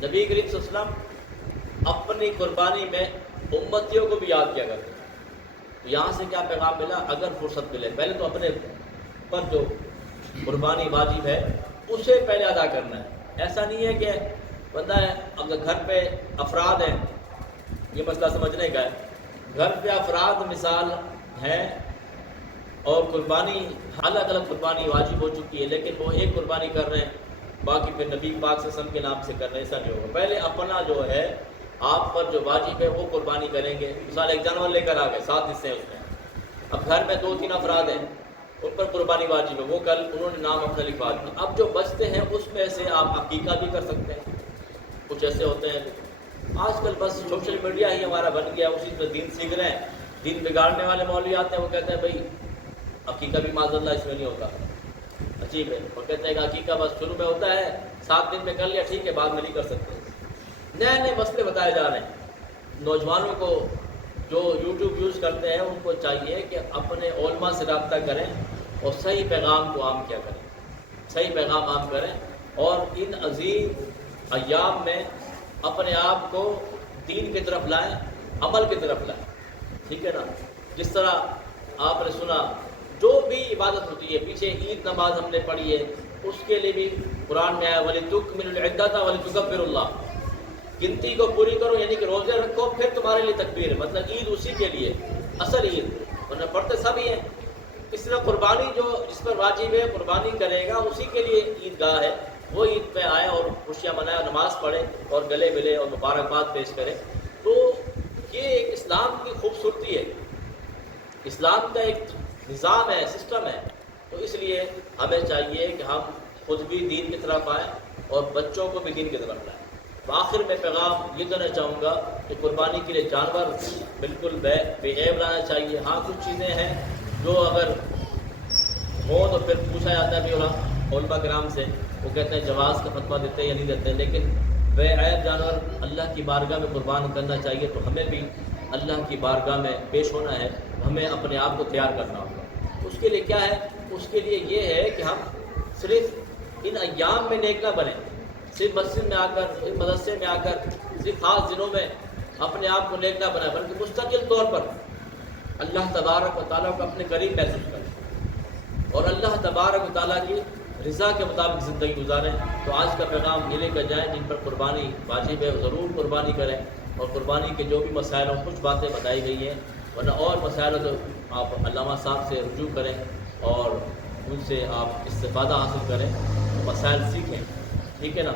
نبی کریم صلی اللہ علیہ وسلم اپنی قربانی میں امتیوں کو بھی یاد کیا کرتے ہیں۔ تو یہاں سے کیا پیغام ملا؟ اگر فرصت ملے پہلے تو اپنے پر جو قربانی واجب ہے اسے پہلے ادا کرنا ہے۔ ایسا نہیں ہے کہ بندہ ہے اگر گھر پہ افراد ہیں، یہ مسئلہ سمجھنے کا ہے، گھر پہ افراد مثال ہیں اور قربانی الگ الگ قربانی واجب ہو چکی ہے، لیکن وہ ایک قربانی کر رہے ہیں، باقی پھر نبی پاک صلی اللہ علیہ وسلم کے نام سے کر رہے ہیں، ایسا نہیں ہوگا۔ پہلے اپنا جو ہے آپ پر جو واجب ہے وہ قربانی کریں گے۔ مثال ایک جانور لے کر آ گئے، 7 حصے ہیں اس میں، اب گھر میں 2-3 افراد ہیں، ان پر قربانی واجب ہے، وہ کل انہوں نے نام اپنا لکھوا دیا۔ اب جو بچتے ہیں اس میں سے آپ عقیقہ بھی کر سکتے ہیں۔ کچھ ایسے ہوتے ہیں آج کل بس سوشل میڈیا ہی ہمارا بن گیا، اسی میں دین سیکھ رہے ہیں، دین بگاڑنے والے مولوی آتے ہیں، وہ کہتے ہیں بھائی عقیقہ بھی معاذ اللہ اس میں نہیں ہوتا، عجیب ہے، وہ کہتے ہیں کہ عقیقہ بس شروع میں ہوتا ہے، 7 دن میں کر لیا ٹھیک ہے، بعد میں نہیں کر سکتے۔ نئے نئے مسئلے بتائے جا رہے ہیں۔ نوجوانوں کو جو یوٹیوب یوز کرتے ہیں ان کو چاہیے کہ اپنے علماء سے رابطہ کریں اور صحیح پیغام کو عام کیا کریں، صحیح پیغام عام کریں، اور ان عظیم ایام میں اپنے آپ کو دین کی طرف لائیں، عمل کی طرف لائیں، ٹھیک ہے نا؟ جس طرح آپ نے سنا جو بھی عبادت ہوتی ہے، پیچھے عید نماز ہم نے پڑھی ہے، اس کے لیے بھی قرآن میں آیا وَلِتُكْمِلُوا الْعِدَّةَ وَلِتُكَبِّرُوا اللَّهَ، گنتی کو پوری کرو، یعنی کہ روزے رکھو، پھر تمہارے لیے تکبیر ہے، مطلب عید اسی کے لیے، اصل عید، ورنہ پڑھتے سب ہی ہیں۔ اس طرح قربانی جو جس پر واجب ہے قربانی کرے گا اسی کے لیے عید گاہ ہے، وہ عید پہ آئے اور خوشیاں منائے، نماز پڑھے اور گلے ملے اور مبارکباد پیش کرے۔ تو یہ ایک اسلام کی خوبصورتی ہے، اسلام کا ایک نظام ہے، سسٹم ہے۔ تو اس لیے ہمیں چاہیے کہ ہم خود بھی دین کی طرف آئیں اور بچوں کو بھی دین کی طرف لائیں۔ تو آخر میں پیغام یہ دینا چاہوں گا کہ قربانی کے لیے جانور بالکل بے عیب لانا چاہیے۔ ہاں کچھ چیزیں ہیں جو اگر ہو تو پھر پوچھا جاتا ہے بھی علماء کرام سے، وہ کہتے ہیں جواز کا فتویٰ دیتے ہیں یا نہیں دیتے، لیکن بے عیب جانور اللہ کی بارگاہ میں قربان کرنا چاہیے۔ تو ہمیں بھی اللہ کی بارگاہ میں پیش ہونا ہے، ہمیں اپنے آپ کو تیار کرنا ہوگا۔ اس کے لیے کیا ہے؟ اس کے لیے یہ ہے کہ ہم صرف ان ایام میں نیک نہ بنیں، صرف مسجد میں آ کر، صرف مدرسے میں آ کر، صرف خاص دنوں میں اپنے آپ کو نیک نہ بنائیں، بلکہ مستقل طور پر اللہ تبارک و تعالیٰ کو اپنے قریب محسوس کریں اور اللہ تبارک و تعالیٰ کی رضا کے مطابق زندگی گزاریں۔ تو آج کا پیغام یہ لے کر جائیں جن پر قربانی واجب ہے وہ ضرور قربانی کریں، اور قربانی کے جو بھی مسائل ہوں، کچھ باتیں بتائی گئی ہیں، ورنہ اور مسائل تو آپ علامہ صاحب سے رجوع کریں اور ان سے آپ استفادہ حاصل کریں، مسائل سیکھیں، ٹھیک ہے نا؟